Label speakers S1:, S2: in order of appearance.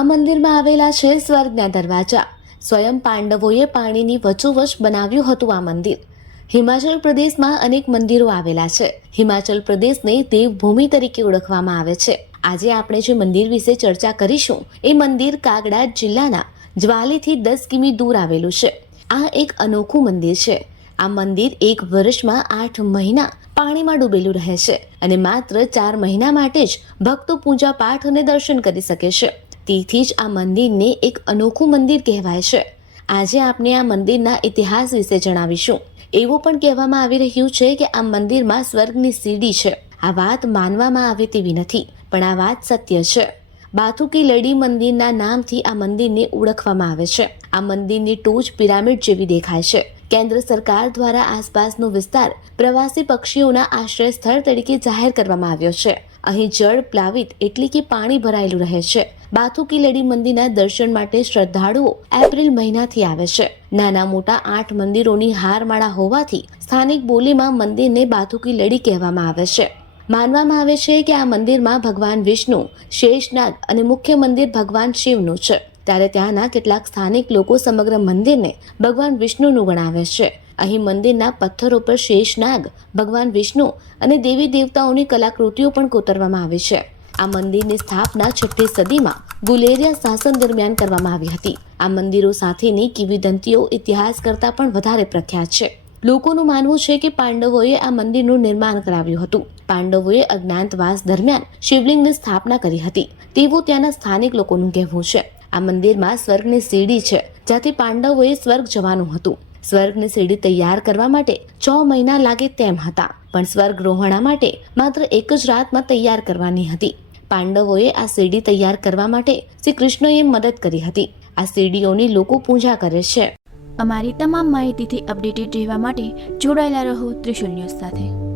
S1: આ મંદિરમાં આવેલા છે સ્વર્ગના દરવાજા. સ્વયં પાંડવોએ પાણીની વચોવચ બનાવ્યું હતું આ મંદિર. હિમાચલ પ્રદેશમાં અનેક મંદિરો આવેલા છે. હિમાચલ પ્રદેશને દેવભૂમિ તરીકે ઓળખવામાં આવે છે. આજે આપણે જે મંદિર વિશે ચર્ચા કરીશું, એ મંદિર કાગડા જિલ્લાના જ્વાલીથી દસ કિમી દૂર આવેલું છે. આ એક અનોખું મંદિર છે. આ મંદિર એક વર્ષમાં આઠ મહિના પાણીમાં ડૂબેલું રહે છે અને માત્ર ચાર મહિના માટે જ ભક્તો પૂજા પાઠ અને દર્શન કરી શકે છે. તેથી જ આ મંદિરને એક અનોખું મંદિર કહેવાય છે. આજે આપણે આ મંદિરના ઇતિહાસ વિશે જણાવીશું. એવું પણ કહેવામાં આવી રહ્યું છે કે આ મંદિરમાં સ્વર્ગની સીડી છે. આ વાત માનવામાં આવે તેવી નથી, પણ આ વાત સત્ય છે. બાથુકી લડી મંદિરના નામથી આ મંદિરને ઓળખવામાં આવે છે. આ મંદિરની ટોચ પિરામિડ જેવી દેખાય છે. કેન્દ્ર સરકાર દ્વારા આસપાસનો વિસ્તાર પ્રવાસી પક્ષીઓના આશ્રય સ્થળ તરીકે જાહેર કરવામાં આવ્યો છે. અહીં જળ પ્લાવિત એટલે કે પાણી ભરાયેલું રહે છે. બાથુકી લડી મંદિરના દર્શન માટે શ્રદ્ધાળુઓ એપ્રિલ મહિનાથી આવે છે. નાના મોટા આઠ મંદિરોની હારમાળા હોવાથી સ્થાનિક બોલીમાં મંદિરને બાથુકી લડી કહેવામાં આવે છે. માનવામાં આવે છે કે આ મંદિરમાં ભગવાન વિષ્ણુ, શેષનાગ અને મુખ્ય મંદિર ભગવાન શિવનું છે. ત્યારે ત્યાંના કેટલાક સ્થાનિક લોકો સમગ્ર મંદિરને ભગવાન વિષ્ણુનું ગણાવે છે. અહીં મંદિરના પથ્થરો પર શેષનાગ ભગવાન વિષ્ણુ અને દેવી દેવતાઓની કલાકૃતિઓ પણ કોતરવામાં આવી છે. આ મંદિરની સ્થાપના છઠ્ઠી સદીમાં ગુલેરિયા શાસન દરમિયાન કરવામાં આવી હતી. આ મંદિરો સાથેની કિંવદંતીઓ ઇતિહાસ કરતાં પણ વધારે પ્રખ્યાત છે. લોકોનું માનવું છે કે પાંડવોએ આ મંદિરનું નિર્માણ કરાવ્યું હતું. પાંડવોએ અજ્ઞાતવાસ દરમિયાન શિવલિંગની સ્થાપના કરી હતી. તેવું ત્યાંના સ્થાનિક લોકોનું કહેવું છે. આ મંદિરમાં સ્વર્ગની સીડી છે, જ્યાંથી પાંડવોએ સ્વર્ગ જવાનું હતું. સ્વર્ગની સીડી તૈયાર કરવા માટે છ મહિના લાગે તેમ હતા, પણ સ્વર્ગ રોહણા માટે માત્ર એક જ રાતમાં તૈયાર કરવાની હતી. પાંડવોએ આ સીડી તૈયાર કરવા માટે શ્રી કૃષ્ણએ મદદ કરી હતી. આ સીડીઓની લોકો પૂજા કરે છે.
S2: અમારી તમામ માહિતીથી અપડેટેડ રહેવા માટે જોડાયેલા રહો ત્રિશુલ ન્યૂઝ સાથે.